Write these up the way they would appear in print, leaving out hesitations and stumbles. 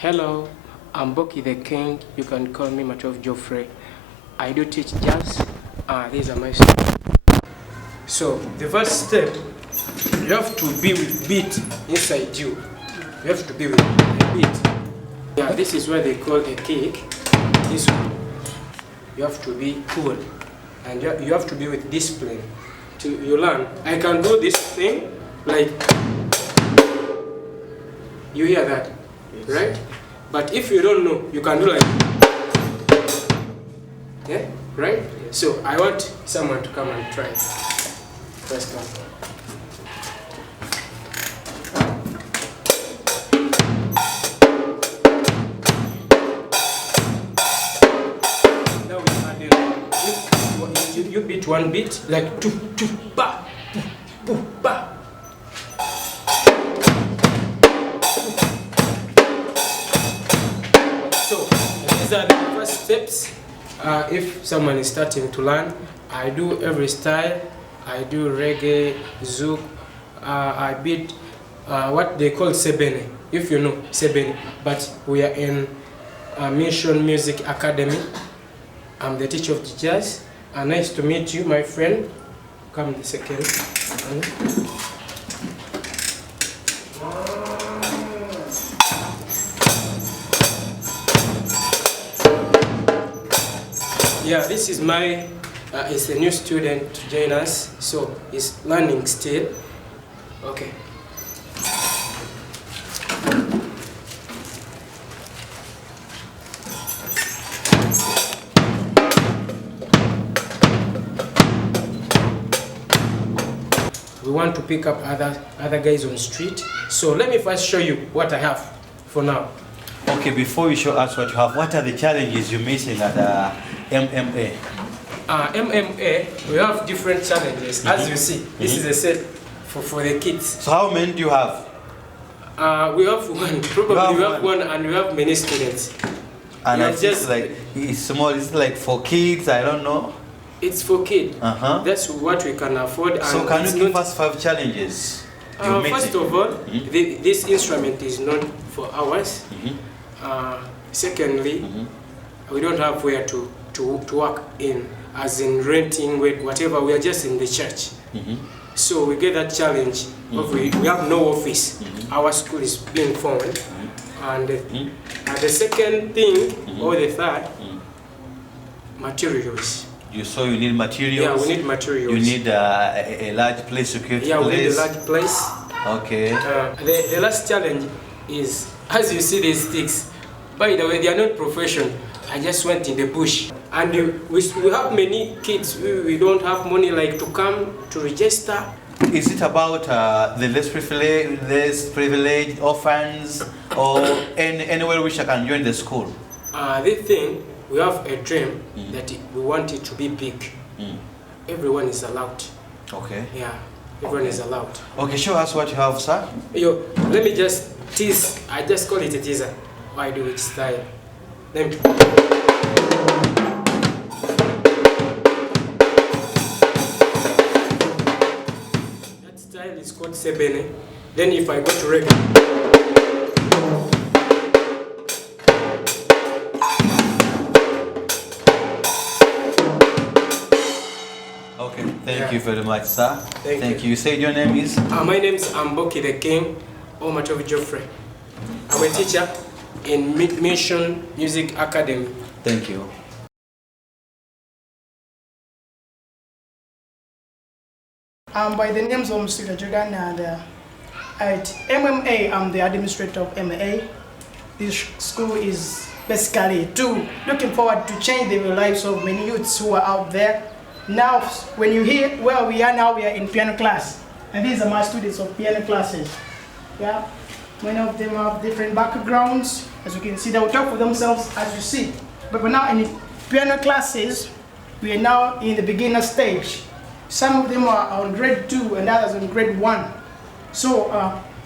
Hello, I'm Boki the King. You can call me Matov Geoffrey. I do teach jazz. These are my students. So the first step, you have to be with beat inside you. You have to be with a beat. Yeah, this is what they call a kick. This one. You have to be cool, and you have to be with discipline. You learn. I can do this thing like you hear that, yes. Right? But if you don't know, you can do like, yeah, right? Yes. So I want someone to come and try. First come. Now we add you beat one beat like two ba, ba. These are the first steps. If someone is starting to learn, I do every style. I do reggae, zouk. I beat what they call sebene, if you know sebene. But we are in Mission Music Academy. I'm the teacher of the jazz. Nice to meet you, my friend. Come the second. Yeah, this is my, is a new student to join us, so he's learning still. Okay. We want to pick up other guys on the street, so let me first show you what I have for now. Okay, before you show us what you have, what are the challenges you're missing at MMA? MMA, we have different challenges. As you see, this is a set for the kids. So how many do you have? We have one, probably we have one, and we have many students. And it's just like, it's small, it's like for kids, I don't know. It's for kids. That's what we can afford. So can you give us 5 challenges? First of all, this instrument is not for ours. Secondly, we don't have where to work in, as in renting, whatever. We are just in the church. So we get that challenge of we have no office. Our school is being formed. And the second thing, or the third, materials. So you need materials? Yeah, we need materials. You need a large place, security place? Yeah, we need a large place. Okay. The last challenge is, as you see these sticks, by the way, they are not professional. I just went in the bush. And we have many kids. We don't have money like to come to register. Is it about the less privileged orphans, or anywhere which I can join the school? This thing, we have a dream that we want it to be big. Everyone is allowed. Okay. Yeah, everyone is allowed. Okay, show us what you have, sir. Let me just tease. I just call it a teaser. Why do it style? Let me. That style is called sebene. Then if I go to reggae. Thank you very much, sir. Thank you. You said your name is? My name is Boki the King, or Matov Geoffrey. I'm a teacher in Mission Music Academy. Thank you. By the names of Mr. Jordan, and at MMA, I'm the administrator of MMA. This school is basically looking forward to change the lives of many youths who are out there. Now, when you hear where we are now, we are in piano class. And these are my students of piano classes. Yeah, many of them have different backgrounds. As you can see, they will talk for themselves as you see. But we're now in piano classes. We are now in the beginner stage. Some of them are on grade 2 and others on grade 1. So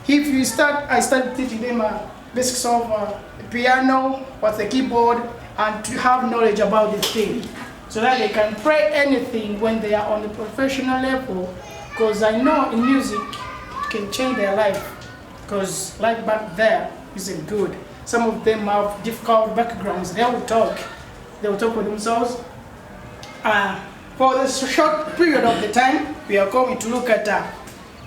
if you I started teaching them basics of piano, what's the keyboard, and to have knowledge about this thing, so that they can play anything when they are on the professional level. Because I know in music, it can change their life. Because life back there isn't good. Some of them have difficult backgrounds. They will talk. They will talk with themselves. For this short period of the time, we are going to look at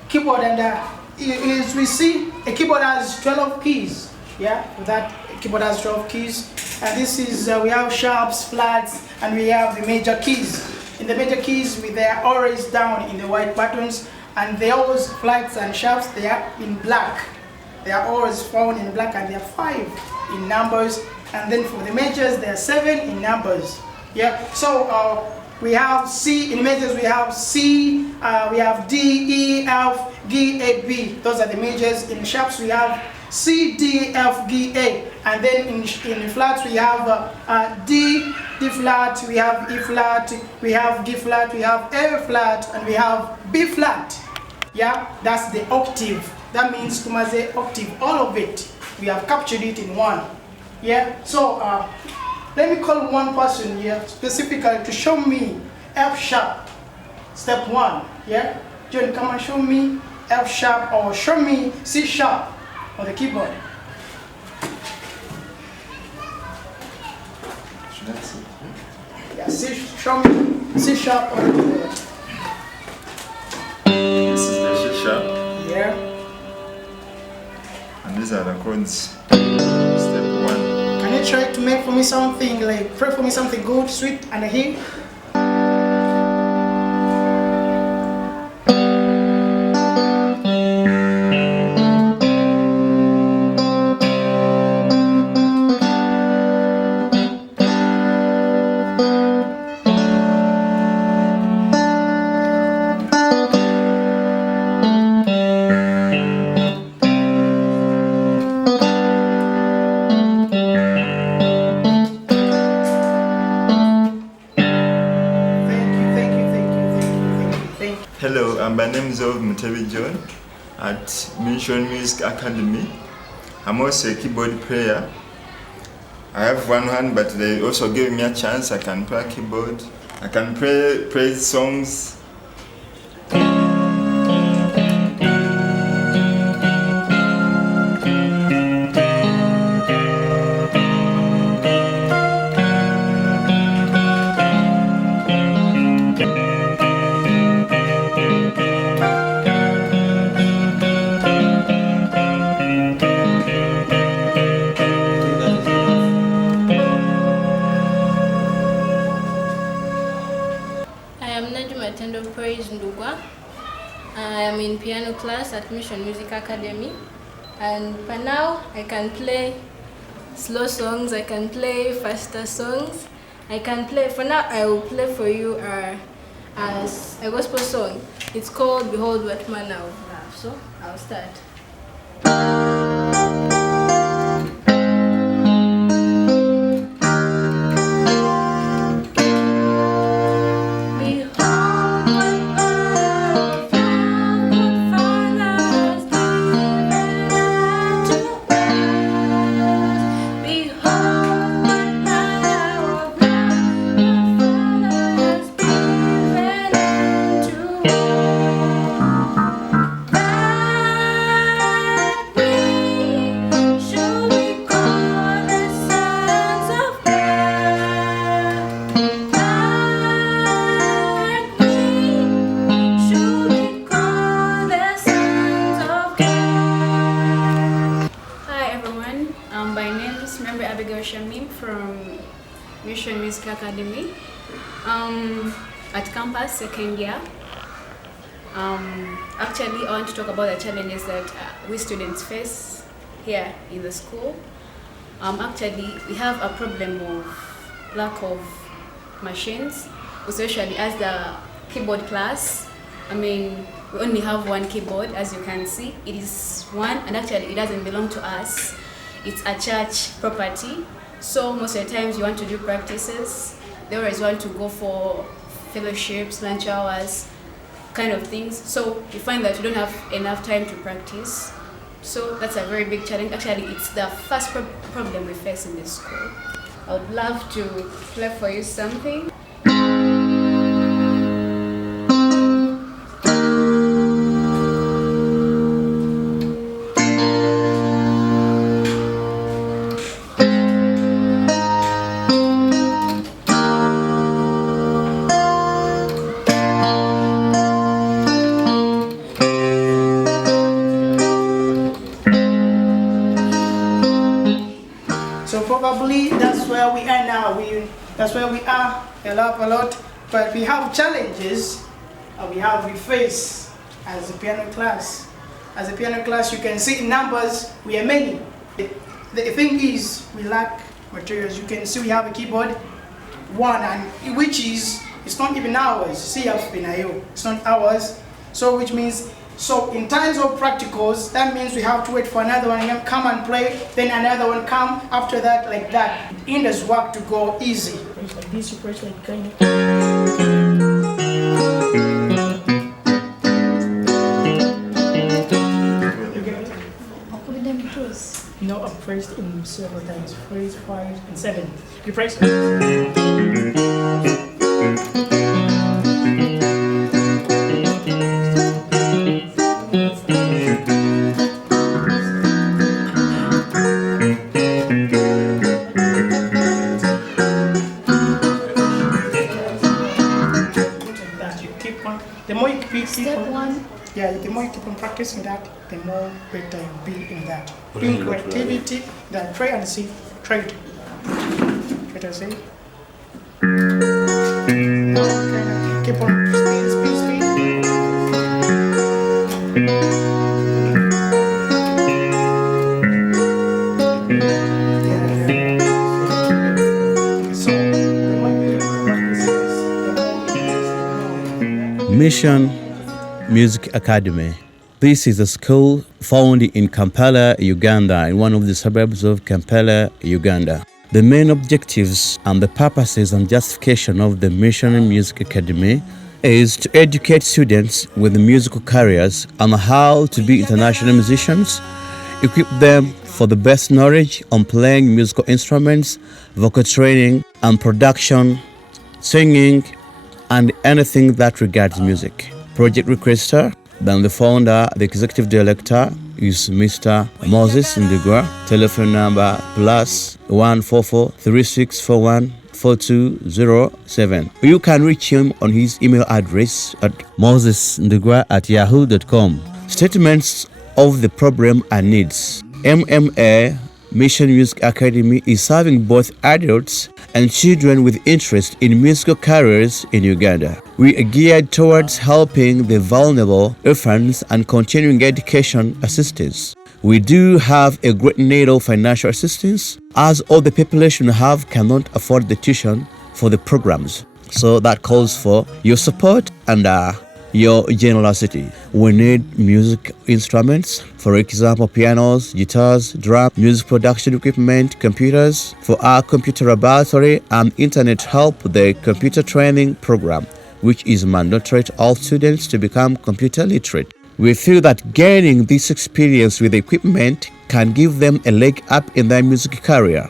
keyboard, and as we see, a keyboard has 12 keys. Yeah, that keyboard has 12 keys. And this is, we have sharps, flats, and we have the major keys. In the major keys, they are always down in the white buttons, and they always, flats and sharps, they are in black. They are always found in black, and they are 5 in numbers. And then for the majors, there are 7 in numbers. Yeah, so we have C, in majors we have C, we have D, E, F, G, A, B. Those are the majors. In sharps we have C, D, F, G, A. And then in flats we have D flat, we have E flat, we have G flat, we have A flat, and we have B flat. Yeah, that's the octave. That means tumaze octave, all of it. We have captured it in one. Yeah, so let me call one person here specifically to show me F sharp, step 1. Yeah, John, come and show me F sharp, or show me C sharp on the keyboard. Yeah, show me C sharp on the keyboard. This is the C sharp. Yeah. And these are the chords. Step 1. Can you try to make for me something, like play for me something good, sweet, and a hit? Hello, my name is Mutebi John at Mission Music Academy. I'm also a keyboard player. I have one hand, but they also give me a chance. I can play keyboard. I can play songs. I am in piano class at Mission Music Academy, and for now I can play slow songs, I can play faster songs, I can play, for now I will play for you as a gospel song. It's called Behold What Manner of Love. So I'll start. From Mission Music Academy at campus second year. Actually, I want to talk about the challenges that we students face here in the school. Actually, we have a problem of lack of machines, especially as the keyboard class. I mean, we only have one keyboard, as you can see. It is one, and actually it doesn't belong to us. It's a church property. So most of the times you want to do practices, they always want to go for fellowships, lunch hours, kind of things. So you find that you don't have enough time to practice. So that's a very big challenge. Actually, it's the first problem we face in the school. I would love to play for you something. Luckily, that's where we are now. That's where we are. I love a lot, but we have challenges. We face as a piano class. As a piano class, you can see in numbers, we are many. The thing is, we lack materials. You can see we have a keyboard, one, and it's not even ours. See, it's not ours. So which means, so in times of practicals, that means we have to wait for another one to come and play, then another one come after that, like that. In this work to go easy. Like this, you press like kind of. No, I've pressed in several times. Phrase 5 and 7. You press. That you keep on. The more you keep Step 1. Yeah, the more you keep on practicing that, the more better you'll be in that. Doing creativity, then try and see. Try it. Try to see. Okay, keep on speed. So, the more you practice this, Mission Music Academy. This is a school found in Kampala, Uganda, in one of the suburbs of Kampala, Uganda. The main objectives and the purposes and justification of the Mission Music Academy is to educate students with musical careers on how to be international musicians, equip them for the best knowledge on playing musical instruments, vocal training and production, singing, and anything that regards music. Project requester, then the founder, the executive director is Mr. Moses Ndigwa. Telephone number +144 3641 4207. You can reach him on his email address at mosesndigwa@yahoo.com. Statements of the program and needs. MMA Mission Music Academy is serving both adults and children with interest in musical careers in Uganda. We are geared towards helping the vulnerable, orphans, and continuing education assistance. We do have a great need of financial assistance, as all the population cannot afford the tuition for the programs. So that calls for your support and your generosity. We need music instruments, for example, pianos, guitars, drum, music production equipment, computers for our computer laboratory, and internet help, the computer training program, which is mandatory to all students to become computer literate. We feel that gaining this experience with equipment can give them a leg up in their music career.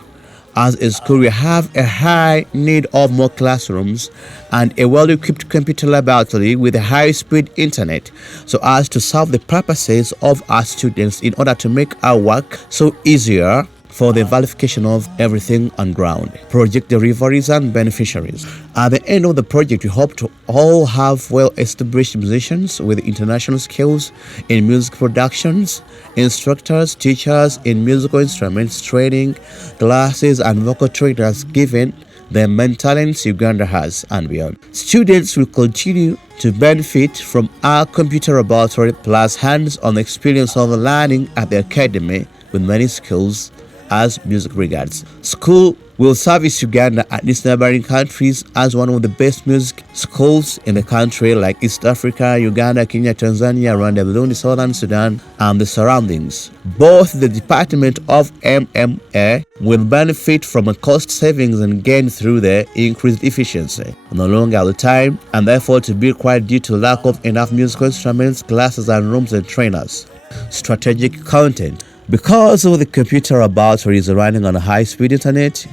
As a school, we have a high need of more classrooms and a well-equipped computer laboratory with a high-speed internet, so as to serve the purposes of our students in order to make our work so easier for the verification of everything on ground, project deliveries and beneficiaries. At the end of the project, we hope to all have well-established musicians with international skills in music productions, instructors, teachers in musical instruments, training, classes, and vocal trainers given the main talents Uganda has and beyond. Students will continue to benefit from our computer laboratory plus hands-on experience of learning at the academy with many skills as music regards. School will service Uganda and its neighboring countries as one of the best music schools in the country, like East Africa, Uganda, Kenya, Tanzania, Rwanda, Burundi, Southern Sudan, and the surroundings. Both the Department of MMA will benefit from a cost savings and gain through the increased efficiency, no longer the time and therefore to be required due to lack of enough musical instruments, classes, and rooms and trainers. Strategic content. Because of the computer laboratory is running on a high-speed internet,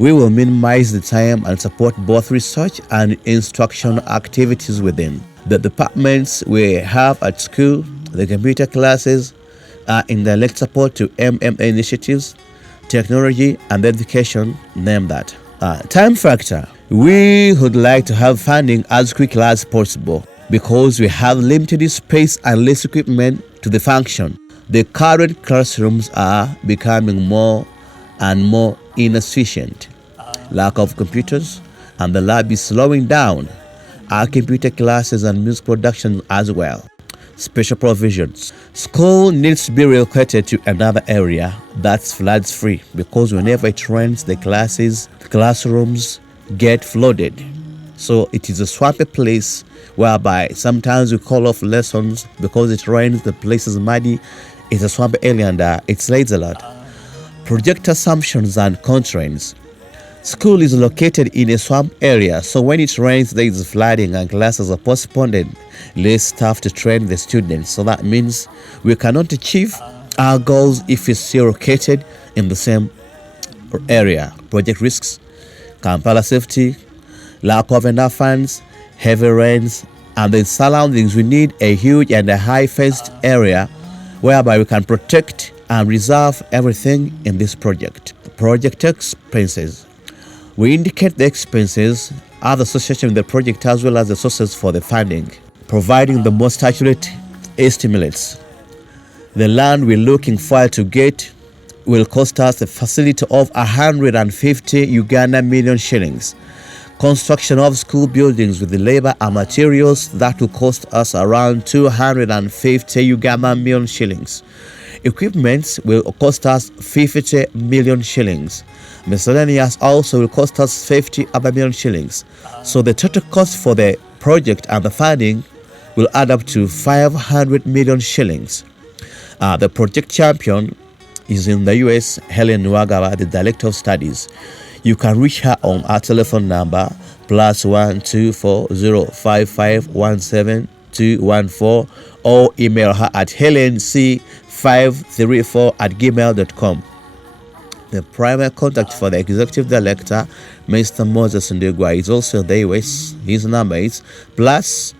we will minimize the time and support both research and instructional activities within. The departments we have at school, the computer classes, are in direct support to MMA initiatives, technology, and education, name that. Time factor. We would like to have funding as quickly as possible because we have limited space and less equipment to the function. The current classrooms are becoming more and more inefficient. Lack of computers, and the lab is slowing down our computer classes and music production as well. Special provisions. School needs to be relocated to another area that's floods free, because whenever it rains, the classrooms get flooded. So it is a swampy place whereby sometimes we call off lessons because it rains, the place is muddy, it's a swampy area, and it slays a lot. Project assumptions and constraints. School is located in a swamp area, so when it rains, there is flooding and classes are postponed. Less staff to train the students, so that means we cannot achieve our goals if it's still located in the same area. Project risks, Kampala safety, lack of enough funds, heavy rains, and the surroundings. We need a huge and a high-fenced area whereby we can protect and reserve everything in this project. Project expenses. We indicate the expenses are associated with the project as well as the sources for the funding, providing the most accurate estimates. The land we're looking for to get will cost us a facility of 150 Uganda million shillings. Construction of school buildings with the labor and materials, that will cost us around 250 Uganda million shillings. Equipment will cost us 50 million shillings. Miscellaneous also will cost us 50 other million shillings. So the total cost for the project and the funding will add up to 500 million shillings. The project champion is in the US, Helen Nwagaba, the Director of Studies. You can reach her on our telephone number +1 240 5517 214, or email her at helenc534@gmail.com. The primary contact for the Executive Director, Mr. Moses Ndegwa, is also the US. His number is +1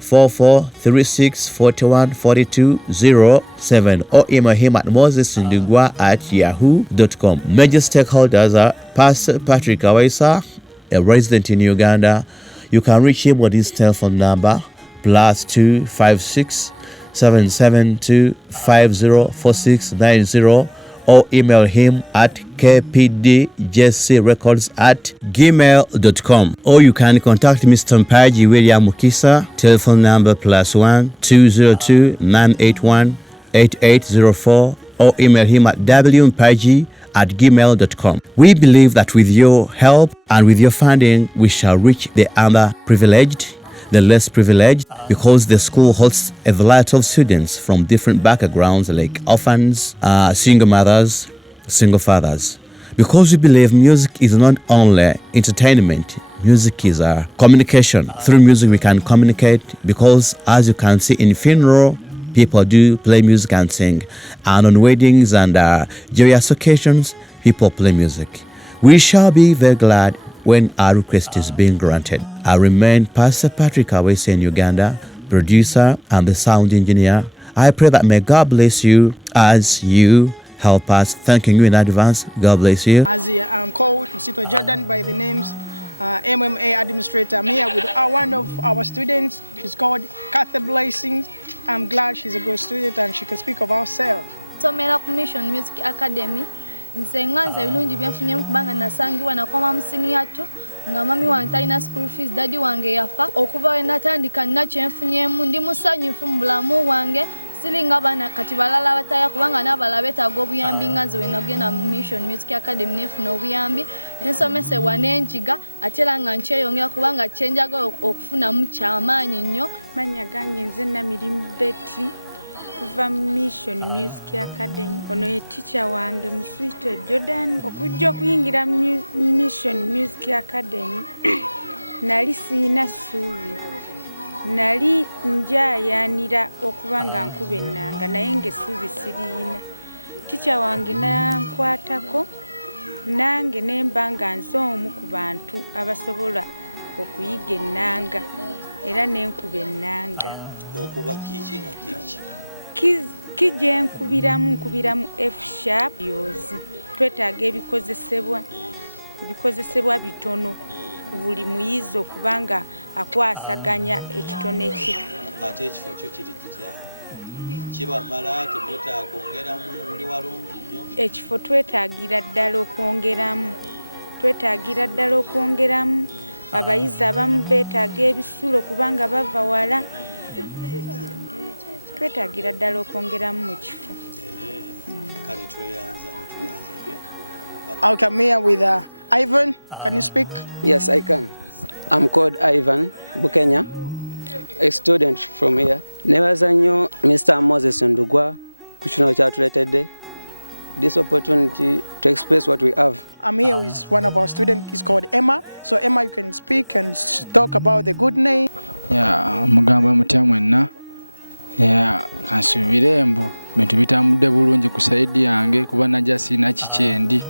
4436414207, or email him at mosesndegwa@yahoo.com. Major stakeholders are Pastor Patrick Awaisa, a resident in Uganda. You can reach him with his telephone number +256 772 504690, or email him at kpdjcrecords@gmail.com, or you can contact Mr. Mpaji William Mukisa, telephone number +1 202 981 8804, or email him at wmpaji@gmail.com. We believe that with your help and with your funding, we shall reach the underprivileged, the less privileged, because the school hosts a variety of students from different backgrounds like orphans, single mothers, single fathers. Because we believe music is not only entertainment, music is a communication. Through music we can communicate, because as you can see in funeral, people do play music and sing, and on weddings and joyous occasions, people play music. We shall be very glad when our request is being granted. I remain Pastor Patrick Awese in Uganda, producer and the sound engineer. I pray that may God bless you as you help us. Thanking you in advance. God bless you. As I'm called Msito Jordan by the names MMA Administrator. I'm here with one of our students. She's called Kathy Blessings. I'm glad she's a good student and she can speak of herself. So Mela Mission Music Academy. Nze nganze bilungi byenfunye kubanga nasangiwa nakoma musiniato nga mami wange talina school fees, daddy wange yafa. Okuva we natandika nakyenfunyemu ndi musanyufu mu bulamu wange, silinga bana kati balala abataya kubanga n'abalala beetaaga obuyambi nga nze we nagenda mu Mission Music Academy nefuna obuyambi, ensomesebwa n'enjiga ate era nga nkyeyongera kubanga kyenjagala okufunamu kyamaanyi nnyo. Manya gange nze Namirimu Betty kuva Mission Music Academy. Ono ye teacher wange Msito Jordan. Okujja okuyingira Mission Music Academy nali siina ssuubi, nali njayanira okuba nga nkuba ennanga naye ng'essuubi siriina. Teacher wange nankwatako nange nemba nga nze omu ku bantu abasobola okuyiga ennanga era nenkuba ennanga. Okuba kiki na kiki? Kije nkubiramu F sharp yozi. Twetaaga ebikozesebwa bitono ku buli muyizi okubanga akwasaganya ekitono ekyo. Ate ekifo kyo kiri kitya? kibamala temwetaaga kwongeramu muli walungi nnyo ekifo twetaagira ddala okwongeramu abayizi abamu beetaaga ebisulo kubanga bava wala twetaagira ddala okwongeramu mu kifo. kale tweyanza. Okay, I'm here with Ivan. Can you speak? Yes, I can. I'm called Ivan Bukenya, a student from here. Nebaza nnyo Mr. Moses Ndugwa ku kino kyatuleetedde this opportunity to express what we have. I'm here with one of our students. He's called Emma. So Emma, you can speak and talk about the good name. Yeah, mugamba mutya mwenna. Yeah, kansubire mbu bintu bitambudde bulungi ku side yange kuba najja sina kikyendi.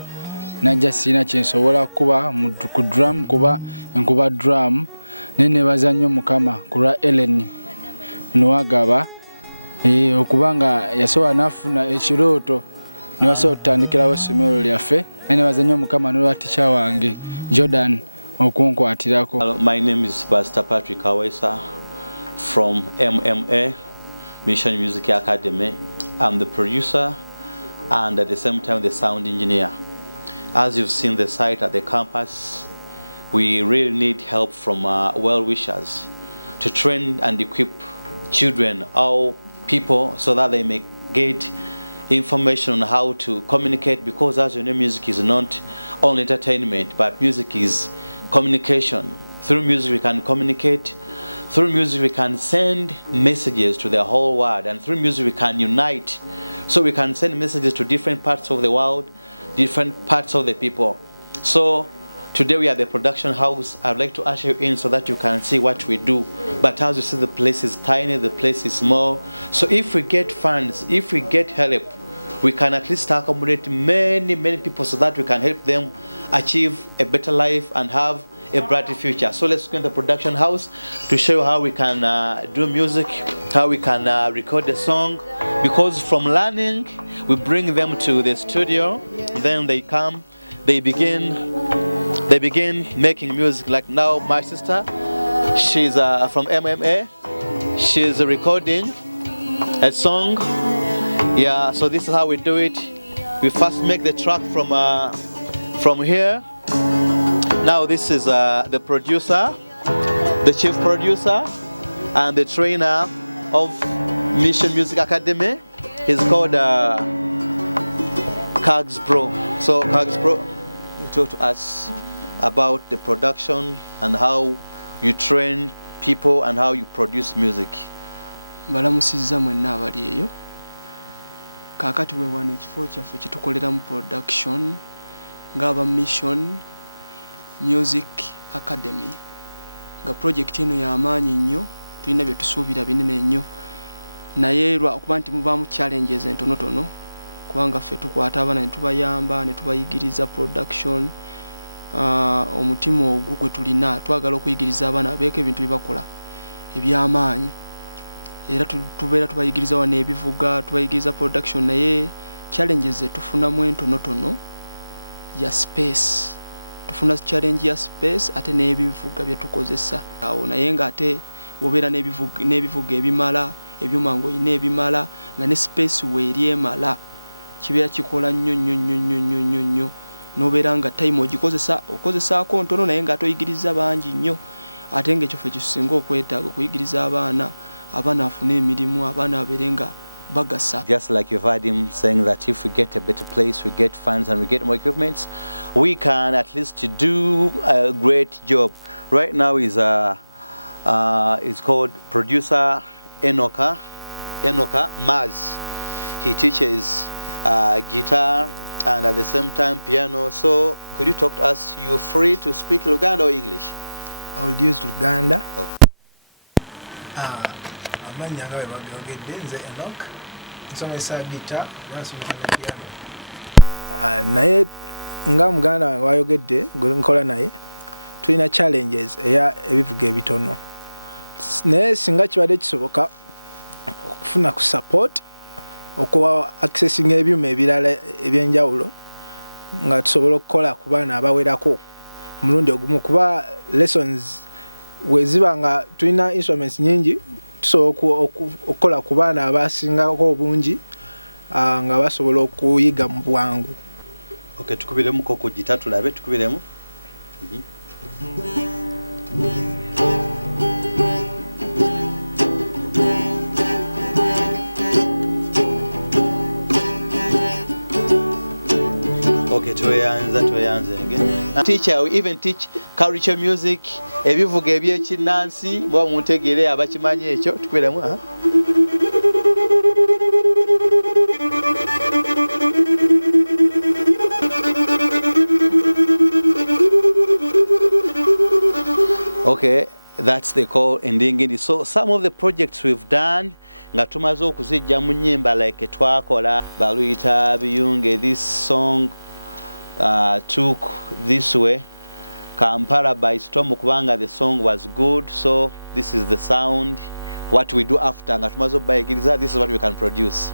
Najja sina kyensobola kuba ku drum kuba enkuba drum nenebaza nnyo Mukama kulwa Ellen Nwagaba okubanga yasobola nafuna ekirooto nebasobola okutandikirawo essomero lyaffe nenebaza nnyo Mukama n'olwa teacher wange Jordan okunkwatirako. My name is Pastor Patrick Awesa from MMA Mission Music Academy. I'm the producer and at the same time the sound engineer. As you've seen the site at the campus, we really need help from well-wishers to train and equip children or people so that they may get information on how to communicate, because as you know, music is not only entertainment, but music is communication. Through music we can communicate, through music we can send messages to the whole world, and through music we can unite. So we can send messages to different parts of the world, different parts of the people. So today we are at the production house. I'd like to usher you in so that you can see what we do. But as you see, the place is tiny, the place is small. So if we get funds, if we get help, we can at least accommodate many people so that we can help them achieve a better life and have a brighter future. So let's go in the production house to show you how we can do music, how we can record a song. Because from learning, we bring them to the studio, then they come, they begin making music. Like now, my sister, she's from MMA, she's recording a song. Yeah, so this is how we do it. We first make the track from here. Now this is the producer, the chief producer, and the trainer of Mission Music Academy. He's called Kags Pro. So Kags Pro will talk to us about the production and how you train people and how you produce music. Balamusizza mwenna abali eyo. Kakati we wano ekifo kyaffe kitukoleramu production ng'aba Mission Music Academy. Nga project eno y'amaanyi nnyo, tulina bye tusuubira binene nnyo. Naye lwakuba nti mubaamu challenges entonotono, kubanga ffe tukwata abaana ne tubayamba ne tubayigiriza production. Omutima ogwo gwe tulina twagala okuyigiriza abaana abeeko ebintu byebakola eby'amaanyi. Era tubeera tubayigiriza wano ebivuga, tubayigiriza production, naye challenges tufunamu entonotono ya space. Tufuna challenge ya space ate n'ebivuga bye tukozesa. Awo naye ng'ate wobeera n'ebivuga ebimala, ebyuma ng'olina ebimala, nga ne space weeri emala. Kibeera kikola nnyo. Nobeera nga time okozesaako ntono naye ng'ate oyigiriza bangi nnyo. Ate ng'ekyo ffe kisinga okwetaaga okuyigiriza abaana afune emirimu, abaana abeere nga bagasa. Just like you've heard him saying that if we get a better place, we get funds and we get more equipments, we can at least do a great job. Right now is called producer Enoka Maz. He teaches guitar and at the same time piano. So could you talk to us? You're free to speak Luganda or English? I will use Luganda. Okay. Amanya ngawe bagogedde nze Enoch nsomesa guitar nasomesa piano. Naye nga muganda wange wayogedde nkola naye tulina challenges eya ebivuga ebitono. Naye singa kibadde kisoboka okufuna ku support okuwa accessing ebyuma ebirala ebyenjawulo nga tusobola okukola ku baana abawerako omulundi ogumu, kuba lessons weziba nga tulina instruments nyingi tusobola okukola ku baana abasingako obungi nga basobola okuyiga mu bwangu. Okay, tukubiremu koko gita tulabe tukubiremu. Okay, tuyanze again. Teacher, we even teach culture music, ebivuga ebyekinnansi, mwa muntegere abakimanyi ekyo tukubiremu. Okay, that's the call endingindi. So some of the projects we've done nga tumaze okuzijja mu nnyimba like twakola baluyita biyunge. This song took this way Kampala by storm kubanga the song was good, so this is the sound. What we do after nga tumaze okubayigiriza, this is what we can produce.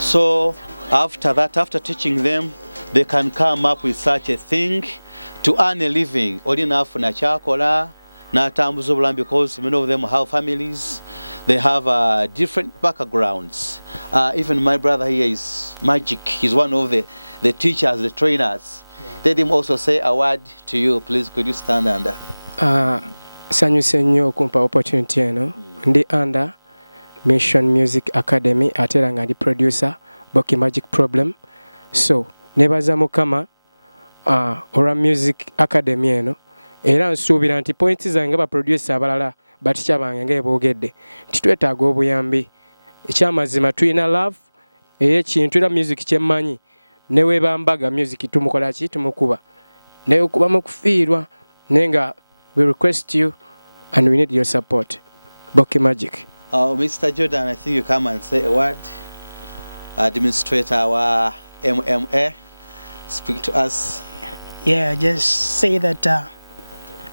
So after that, after teaching them, they can come up with such a thing to earn a living. Oli nafuna kyakola natambuza obulambi, because many of them have families, they have different backgrounds. Even my brother here is Magic. He's one of the teachers, the trainers. Let him also say a word to you. Please, could you stand under? Sanyuse nnyo okumpa opportunity eno. Ndi under Mission Music Academy ate era nga ndi producer Boki Magic Problem. So nebaza mukama olwa Music Academy eno, era nsuubira nti points zange ba producer abalala baticha bange nga boogedde titwetaaga obuyambi. Ekyamazima tulina love ey'ekintu era music kyemmanyi newe bambaga music tumukola ki tumukuba naye okuba mu kufiirwa nenga we request you and we need your support. Boki Magic. Mr. Jordan, I think you come and say a word. Administrator our MMA, speak to us. Yeah, just say that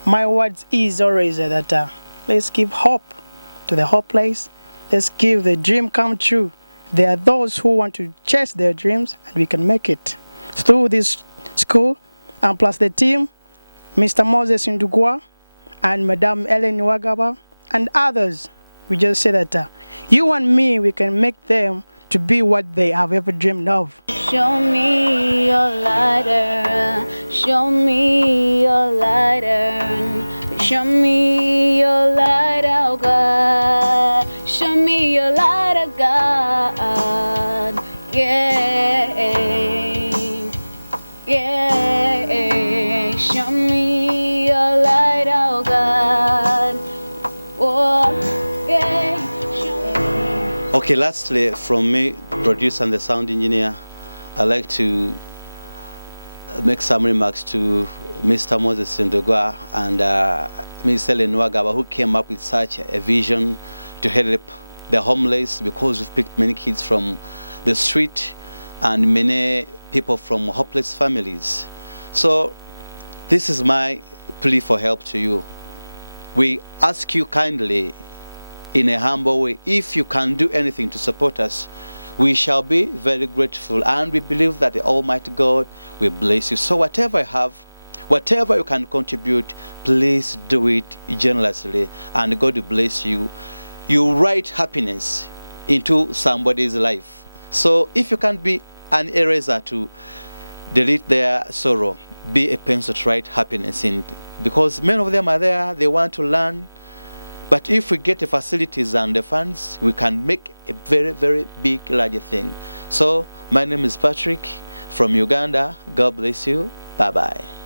my words is always that let's give hope to the hopeless. Let's give the dream come true. There are those who want to chase their dreams, and we can make it through this school, and plus the team, Mr. Moses Ndugwa and Madame Ellen Wagaba and others. We just say that you and me, we can make them to be what they have ever dreamed of. Show me your lighter, show me your lighter, show me your light, oh God, show me your light, oh God, yeah, yeah, show me your light, oh God, oh. Okay, lastly, from me, producer and the sound engineer, I'd like to make some remarks to Mr. Moses Ndugwa and Ms. Ellen Wagaba, who came up with such a vision to help the homeless, because we've picked many kids from the street and many people from hopeless families. So this is my plea for help to you. We ask you kindly, in a humble way, if you can do anything to support us, we shall be very grateful, and we believe that the Almighty God will bless you. So whatever you have, whatever you can contribute, please do it generously, and God will bless you. You write happiness into somebody's life. So if you can be an eraser to delete their sorrow, be a pencil to write happiness in, because many of them are there, they want to learn. But if we get the facilities and the funds, we can make a very, very big, larger thing. So my name is Patrick from Uganda. God bless you. Bye-bye.